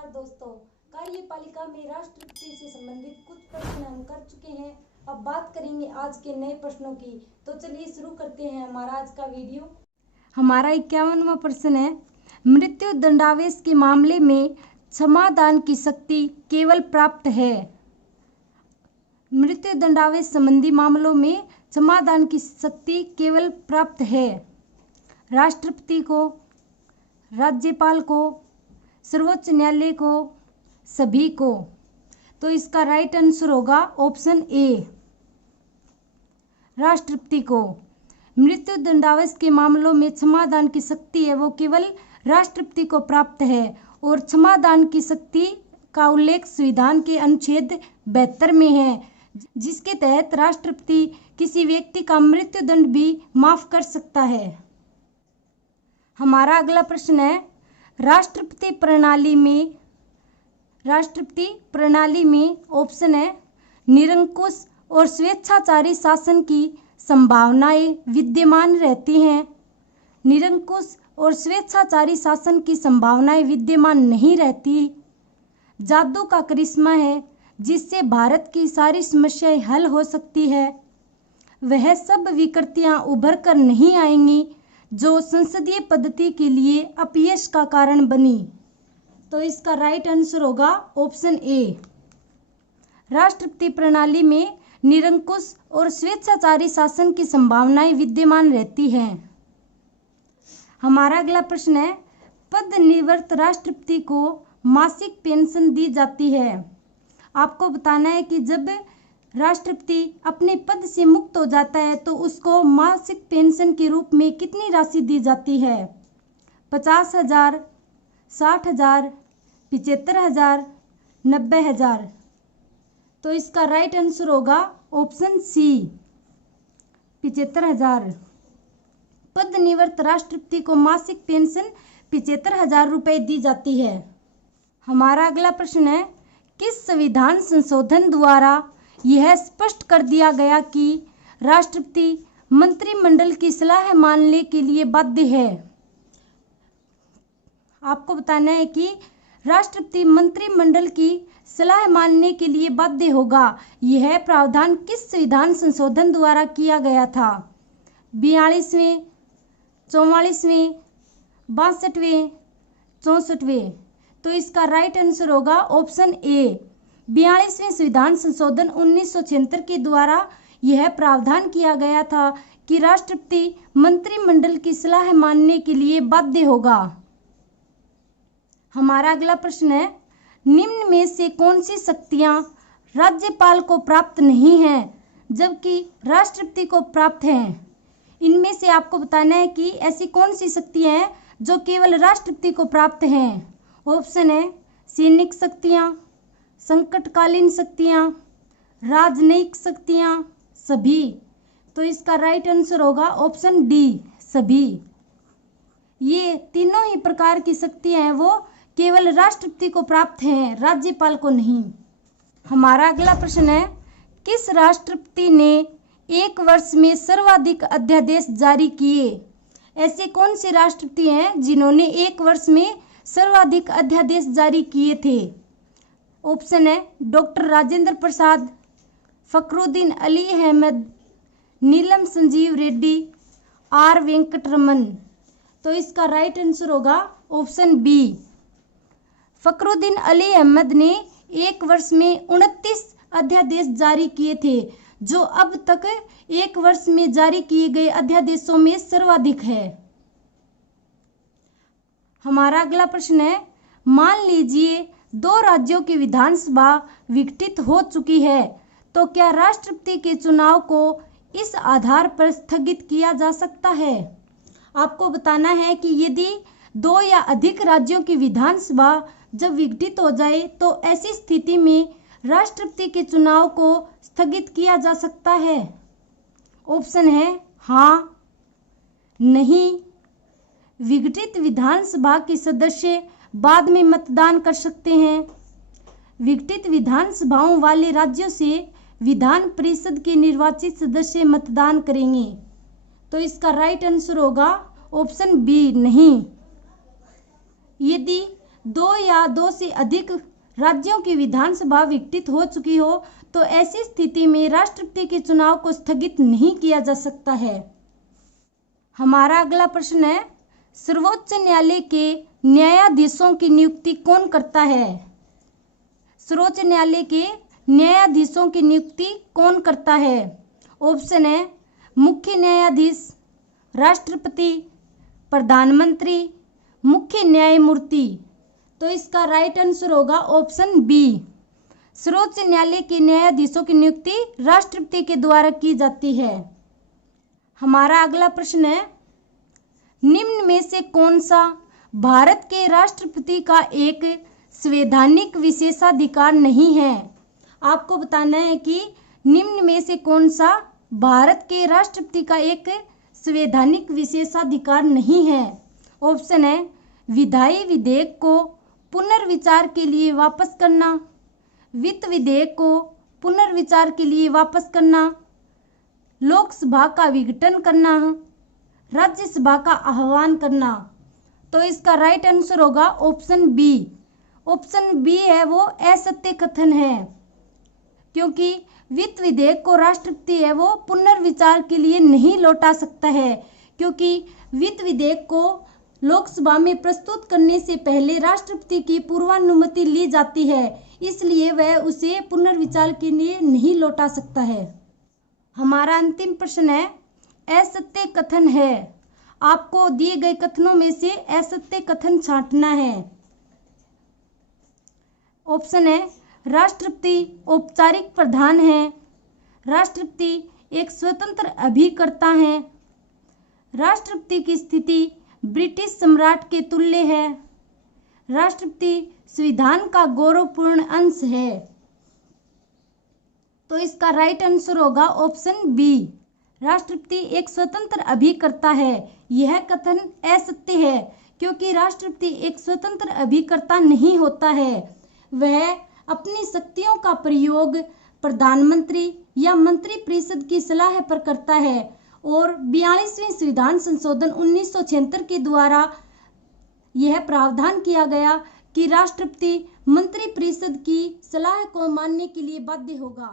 नमस्कार दोस्तों, कार्यपालिका में राष्ट्रपति से संबंधित कुछ प्रश्न हम कर चुके हैं। अब बात करेंगे आज के नए प्रश्नों की। तो चलिए शुरू करते हैं हमारा आज का वीडियो। हमारा 51वां प्रश्न है, मृत्यु दंडावेश के मामले में क्षमादान की शक्ति केवल प्राप्त है। मृत्यु दंडावेश संबंधी मामलों में क्षमादान की शक्ति केवल प्राप्त है राष्ट्रपति को, राज्यपाल को, सर्वोच्च न्यायालय को, सभी को। तो इसका राइट आंसर होगा ऑप्शन ए, राष्ट्रपति को। मृत्यु दंडावेश के मामलों में क्षमादान की शक्ति है वो केवल राष्ट्रपति को प्राप्त है और क्षमादान की शक्ति का उल्लेख संविधान के अनुच्छेद 72 में है, जिसके तहत राष्ट्रपति किसी व्यक्ति का मृत्युदंड भी माफ कर सकता है। हमारा अगला प्रश्न है, राष्ट्रपति प्रणाली में ऑप्शन है निरंकुश और स्वेच्छाचारी शासन की संभावनाएं विद्यमान रहती हैं। निरंकुश और स्वेच्छाचारी शासन की संभावनाएं विद्यमान नहीं रहती। जादू का करिश्मा है जिससे भारत की सारी समस्याएं हल हो सकती है। वह सब विकृतियां उभर कर नहीं आएंगी जो संसदीय पद्धति के लिए अपयश का कारण बनी। तो इसका राइट आंसर होगा ऑप्शन ए, राष्ट्रपति प्रणाली में निरंकुश और स्वेच्छाचारी शासन की संभावनाएं विद्यमान रहती हैं। हमारा अगला प्रश्न है, पदनिवृत्त राष्ट्रपति को मासिक पेंशन दी जाती है। आपको बताना है कि जब राष्ट्रपति अपने पद से मुक्त हो जाता है तो उसको मासिक पेंशन के रूप में कितनी राशि दी जाती है? 50,000, 60,000, 75,000, 90,000। तो इसका राइट आंसर होगा ऑप्शन सी, 75,000। पदनिवृत्त राष्ट्रपति को मासिक पेंशन 75,000 रुपये दी जाती है। हमारा अगला प्रश्न है, किस संविधान संशोधन द्वारा यह स्पष्ट कर दिया गया कि राष्ट्रपति मंत्रिमंडल की सलाह मानने के लिए बाध्य है? आपको बताना है कि राष्ट्रपति मंत्रिमंडल की सलाह मानने के लिए बाध्य होगा। यह प्रावधान किस संविधान संशोधन द्वारा किया गया था? 42वें, 44वें, 62वें, 64वें। तो इसका राइट आंसर होगा ऑप्शन ए, 42वें संविधान संशोधन 1976 के द्वारा यह प्रावधान किया गया था कि राष्ट्रपति मंत्रिमंडल की सलाह मानने के लिए बाध्य होगा। हमारा अगला प्रश्न है, निम्न में से कौन सी शक्तियां राज्यपाल को प्राप्त नहीं हैं जबकि राष्ट्रपति को प्राप्त हैं? इनमें से आपको बताना है कि ऐसी कौन सी शक्तियां हैं जो केवल राष्ट्रपति को प्राप्त हैं। ऑप्शन है सैनिक शक्तियां, संकटकालीन शक्तियां, राजनयिक शक्तियां, सभी। तो इसका राइट आंसर होगा ऑप्शन डी, सभी। ये तीनों ही प्रकार की शक्तियां हैं वो केवल राष्ट्रपति को प्राप्त हैं, राज्यपाल को नहीं। हमारा अगला प्रश्न है, किस राष्ट्रपति ने एक वर्ष में सर्वाधिक अध्यादेश जारी किए? ऐसे कौन से राष्ट्रपति हैं जिन्होंने एक वर्ष में सर्वाधिक अध्यादेश जारी किए थे? ऑप्शन है डॉक्टर राजेंद्र प्रसाद, फखरुद्दीन अली अहमद, नीलम संजीव रेड्डी, आर वेंकटरमन। तो इसका राइट आंसर होगा ऑप्शन बी, फखरुद्दीन अली अहमद ने एक वर्ष में 29 अध्यादेश जारी किए थे, जो अब तक एक वर्ष में जारी किए गए अध्यादेशों में सर्वाधिक है। हमारा अगला प्रश्न है, मान लीजिए 2 राज्यों की विधानसभा विघटित हो चुकी है, तो क्या राष्ट्रपति के चुनाव को इस आधार पर स्थगित किया जा सकता है? आपको बताना है कि यदि 2 या अधिक राज्यों की विधानसभा जब विघटित हो जाए तो ऐसी स्थिति में राष्ट्रपति के चुनाव को स्थगित किया जा सकता है। ऑप्शन है हाँ, नहीं, विघटित विधानसभा के सदस्य बाद में मतदान कर सकते हैं। विघटित विधानसभाओं वाले राज्यों से विधान परिषद के निर्वाचित सदस्य मतदान करेंगे। तो इसका राइट आंसर होगा ऑप्शन बी, नहीं। यदि दो या दो से अधिक राज्यों की विधानसभा विघटित हो चुकी हो तो ऐसी स्थिति में राष्ट्रपति के चुनाव को स्थगित नहीं किया जा सकता है। हमारा अगला प्रश्न है, सर्वोच्च न्यायालय के न्यायाधीशों की नियुक्ति कौन करता है? सर्वोच्च न्यायालय के न्यायाधीशों की नियुक्ति कौन करता है? ऑप्शन है मुख्य न्यायाधीश, राष्ट्रपति, प्रधानमंत्री, मुख्य न्यायमूर्ति। तो इसका राइट आंसर होगा ऑप्शन बी। सर्वोच्च न्यायालय के न्यायाधीशों की नियुक्ति राष्ट्रपति के द्वारा की जाती है। हमारा अगला प्रश्न है, निम्न में से कौन सा भारत के राष्ट्रपति का एक संवैधानिक विशेषाधिकार नहीं है? आपको बताना है कि निम्न में से कौन सा भारत के राष्ट्रपति का एक संवैधानिक विशेषाधिकार नहीं है। ऑप्शन है विधायी विधेयक को पुनर्विचार के लिए वापस करना, वित्त विधेयक को पुनर्विचार के लिए वापस करना, लोकसभा का विघटन करना, राज्यसभा का आह्वान करना। तो इसका राइट आंसर होगा ऑप्शन बी। ऑप्शन बी है वो असत्य कथन है, क्योंकि वित्त विधेयक को राष्ट्रपति है वो पुनर्विचार के लिए नहीं लौटा सकता है, क्योंकि वित्त विधेयक को लोकसभा में प्रस्तुत करने से पहले राष्ट्रपति की पूर्वानुमति ली जाती है, इसलिए वह उसे पुनर्विचार के लिए नहीं लौटा सकता है। हमारा अंतिम प्रश्न है, असत्य कथन है। आपको दिए गए कथनों में से असत्य कथन छांटना है। ऑप्शन है राष्ट्रपति औपचारिक प्रधान है, राष्ट्रपति एक स्वतंत्र अभिकर्ता है, राष्ट्रपति की स्थिति ब्रिटिश सम्राट के तुल्य है, राष्ट्रपति संविधान का गौरवपूर्ण अंश है। तो इसका राइट आंसर होगा ऑप्शन बी, राष्ट्रपति एक स्वतंत्र अभिकर्ता है। यह कथन असत्य है, क्योंकि राष्ट्रपति एक स्वतंत्र अभिकर्ता नहीं होता है। वह अपनी शक्तियों का प्रयोग प्रधानमंत्री या मंत्रिपरिषद की सलाह पर करता है और 42वें संविधान संशोधन 1976 के द्वारा यह प्रावधान किया गया कि राष्ट्रपति मंत्रिपरिषद की सलाह को मानने के लिए बाध्य होगा।